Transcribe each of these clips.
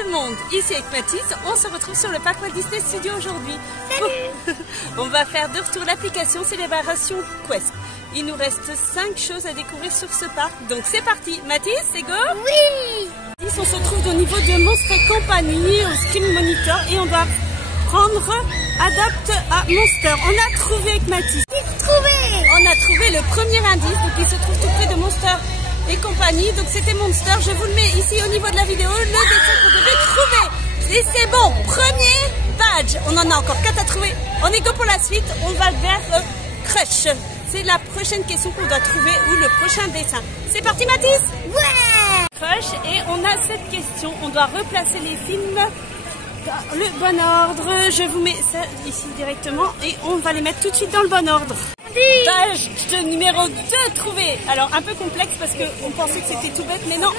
tout le monde, ici avec Mathis, on se retrouve sur le parc Walt Disney Studio aujourd'hui. On va faire de retour l'application Célébration Quest. Il nous reste 5 choses à découvrir sur ce parc, donc c'est parti. Mathis, c'est go? Oui. On se trouve au niveau de Monster Company, au Screen Monitor, et on doit prendre Adapt à Monster. On a trouvé avec Mathis. On a trouvé le premier indice, donc il se trouve tout près de Monster et compagnie. Donc c'était Monster, je vous le mets ici au niveau de la vidéo, le détail qu'on devait trouver. Et c'est bon, premier badge. On en a encore 4 à trouver. On est go pour la suite, on va vers Crush. C'est la prochaine question qu'on doit trouver ou le prochain dessin. C'est parti Mathis? Ouais. Crush, et on a cette question, on doit replacer les films dans le bon ordre. Je vous mets ça ici directement et on va les mettre tout de suite dans le bon ordre. Page numéro 2 trouvé. Alors un peu complexe parce qu'on pensait que c'était tout bête, mais non.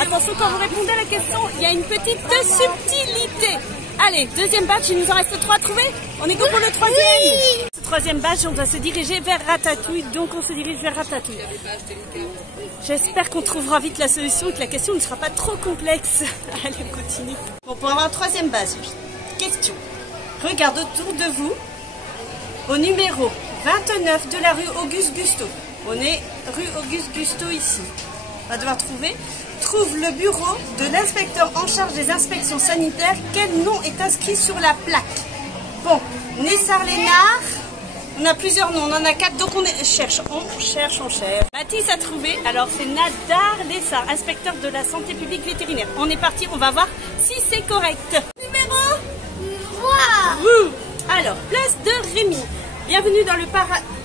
Attention, quand vous répondez à la question, il y a une petite subtilité. Allez, deuxième badge, il nous en reste 3 à trouver. On est go pour le troisième. Oui. Ce troisième badge, on doit se diriger vers Ratatouille, donc on se dirige vers Ratatouille. J'espère qu'on trouvera vite la solution et que la question ne sera pas trop complexe. Allez, on continue. Bon, pour avoir un troisième badge, question. Regarde autour de vous au numéro 29 de la rue Auguste Gusto. On est rue Auguste Gusto ici. On va devoir trouve le bureau de l'inspecteur en charge des inspections sanitaires. Quel nom est inscrit sur la plaque? Bon, Nessar Lénard. On a plusieurs noms, on en a 4, donc on cherche. Mathis a trouvé, alors c'est Nadar Lessard, inspecteur de la santé publique vétérinaire. On est parti, on va voir si c'est correct. Numéro 3. Alors, place de Rémy. Bienvenue dans le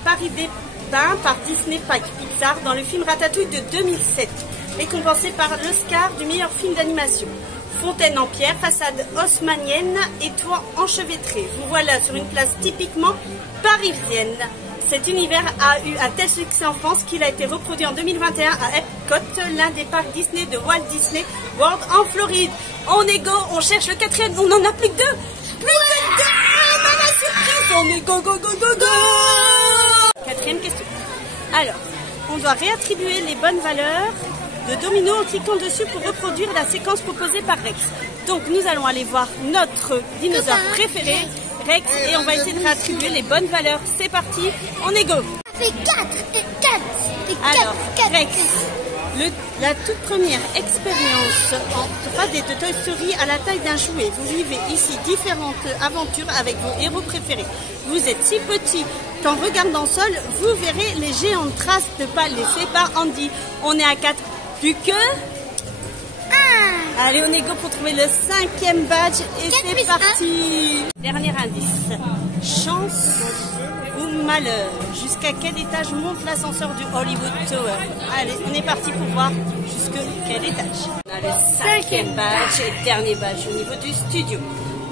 Paris des Bains par Disney Pixar dans le film Ratatouille de 2007, récompensé par l'Oscar du meilleur film d'animation. Fontaine en pierre, façade haussmannienne et toit enchevêtré. Vous voilà sur une place typiquement parisienne. Cet univers a eu un tel succès en France qu'il a été reproduit en 2021 à Epcot, l'un des parcs Disney de Walt Disney World en Floride. On est go, on cherche le 4e, on n'en a plus que 2. On est go, go, go, go, go. 4e question. Alors, on doit réattribuer les bonnes valeurs de Domino en cliquant dessus pour reproduire la séquence proposée par Rex. Donc nous allons aller voir notre dinosaure préféré, Rex, et on va essayer de réattribuer les bonnes valeurs. C'est parti, on est go. Ça fait 4. Alors, Rex, la toute première expérience en 3D de Toy Story à la taille d'un jouet. Vous vivez ici différentes aventures avec vos héros préférés. Vous êtes si petit qu'en regardant le sol, vous verrez les géantes traces de pas laissées par Andy. On est à 4. Plus que 1. Allez, on est go pour trouver le 5e badge et c'est parti. Dernier indice. Chance ou malheur. Jusqu'à quel étage monte l'ascenseur du Hollywood Tower? Allez, on est parti pour voir jusqu'à quel étage. On a le 5e badge et dernier badge au niveau du studio.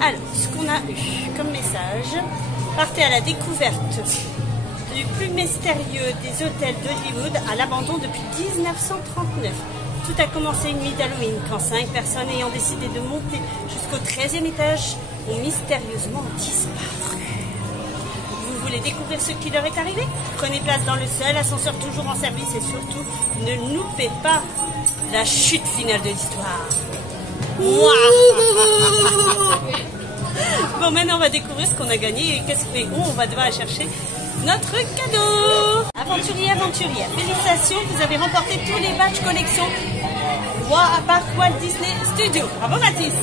Alors, ce qu'on a eu comme message, partez à la découverte du plus mystérieux des hôtels d'Hollywood à l'abandon depuis 1939. Tout a commencé une nuit d'Halloween quand 5 personnes ayant décidé de monter jusqu'au 13e étage ont mystérieusement disparu. Vous voulez découvrir ce qui leur est arrivé? Prenez place dans le seul ascenseur toujours en service et surtout ne loupez pas la chute finale de l'histoire. Bon, maintenant on va découvrir ce qu'on a gagné et qu'est-ce que on va devoir aller chercher notre cadeau. Aventurière, félicitations, vous avez remporté tous les badges collection à Parc Walt Disney Studio. Bravo Mathis.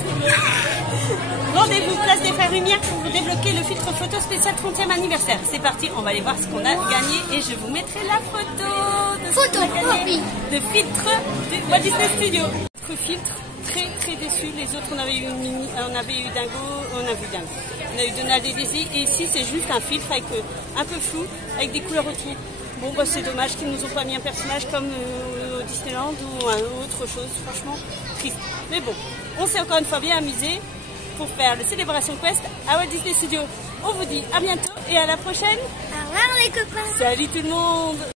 Rendez-vous place des Frères Lumière pour vous débloquer le filtre photo spécial 30e anniversaire. C'est parti, on va aller voir ce qu'on a gagné et je vous mettrai la photo de filtre du Walt Disney Studio. Notre filtre, très déçu. Les autres, on avait eu Mini, on avait eu Dingo, on a eu Donald et Daisy, et ici c'est juste un filtre avec un peu flou, avec des couleurs autour. Bon, bah, c'est dommage qu'ils nous ont pas mis un personnage comme au Disneyland ou autre chose, franchement triste. Mais bon, on s'est encore une fois bien amusé pour faire le Célébration Quest à Walt Disney Studio. On vous dit à bientôt et à la prochaine. Au revoir les copains. Salut tout le monde.